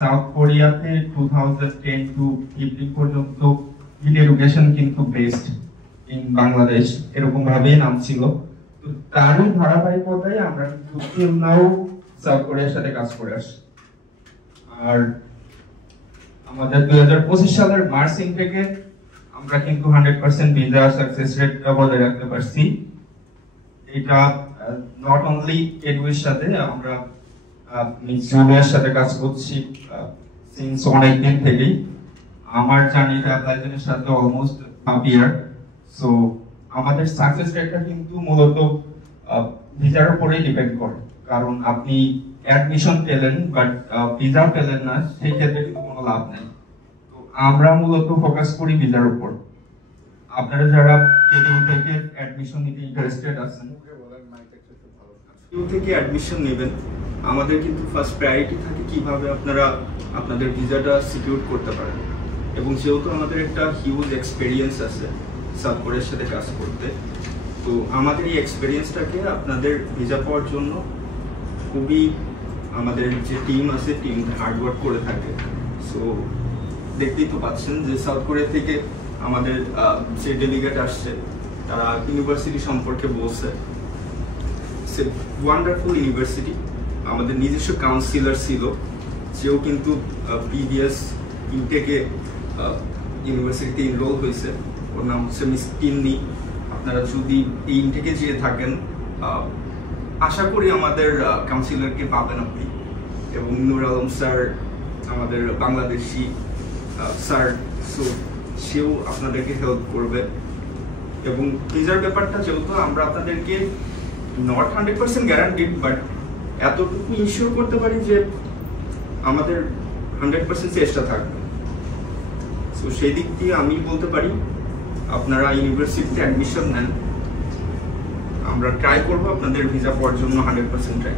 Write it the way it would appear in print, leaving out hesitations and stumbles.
South কোরিয়াতে 2010 two 15 পর্যন্ত in education কিন্তু বেস্ট ইন বাংলাদেশ এরকম ভাবেই নাম ছিল। তো তারই ধারাবাহিকতায় আমরা কিন্তু নাও সাউথ কোরিয়ার সাথে কাজ করে আসছি। আর আমাদের 2025 সালের মার্চ ইনটেকে আমরা কিন্তু 100% ভিসা সাকসেস রেট বজায় রাখতে পারছি। এটা নট অনলি এডুকের সাথে, আমরা মিস জুলিয়ার সাথে কাজ করছি সিন্স অনেকদিন থেকেই। আমার জার্নিটা অ্যাপ্লাইজনের সাথে অলমোস্ট হাফ ইয়ার। সো আমাদের সাকসেস রেটটা কিন্তু মূলত ভিসার উপরেই ডিপেন্ড করে, কারণ আপনি অ্যাডমিশন পেলেন বাট ভিসা পেলেন না, সেই ক্ষেত্রে কিন্তু কোনো লাভ নেই। তো আমরা মূলত ফোকাস করি ভিসার উপর। আপনারা যারা কেডিউ থেকে অ্যাডমিশন নিতে ইন্টারেস্টেড আছেন, কেডিউ থেকে অ্যাডমিশন নেবেন, আমাদের কিন্তু ফার্স্ট প্রায়োরিটি থাকে কিভাবে আপনারা আপনাদের ভিসাটা সিকিউর করতে পারেন। এবং যেহেতু আমাদের একটা হিউজ এক্সপেরিয়েন্স আছে সাউথ কোরিয়ার সাথে কাজ করতে, তো আমাদের এই এক্সপেরিয়েন্সটাকে আপনাদের ভিসা পাওয়ার জন্য খুবই আমাদের যে টিম আছে টিম হার্ডওয়ার্ক করে থাকে। সো দেখতেই তো পাচ্ছেন যে সাউথ কোরিয়া থেকে আমাদের যে ডেলিগেট আসছে তারা ইউনিভার্সিটি সম্পর্কে বলছে, ওয়ান্ডারফুল ইউনিভার্সিটি। আমাদের নিজস্ব কাউন্সিলর ছিল, সেও কিন্তু প্রিভিয়াস ইনটেকে ইউনিভার্সিটিতে এনরোল হয়েছে। ওর নাম হচ্ছে মিস টিন্নি। আপনারা যদি এই ইনটেকে যেয়ে থাকেন আশা করি আমাদের কাউন্সিলরকে পাবেন আপনি। এবং নূর আলম স্যার আমাদের বাংলাদেশি স্যার, সো সেও আপনাদেরকে হেল্প করবে। এবং ভিসার ব্যাপারটা যেহেতু আমরা আপনাদেরকে নট 100% গ্যারান্টিড, বাট এতটুকু ইনশিওর করতে পারি যে আমাদের 100% চেষ্টা থাকবে। সো সেই দিক দিয়ে আমি বলতে পারি আপনারা ইউনিভার্সিটিতে অ্যাডমিশন নেন, আমরা ট্রাই করবো আপনাদের ভিসা পাওয়ার জন্য 100% ট্রাই।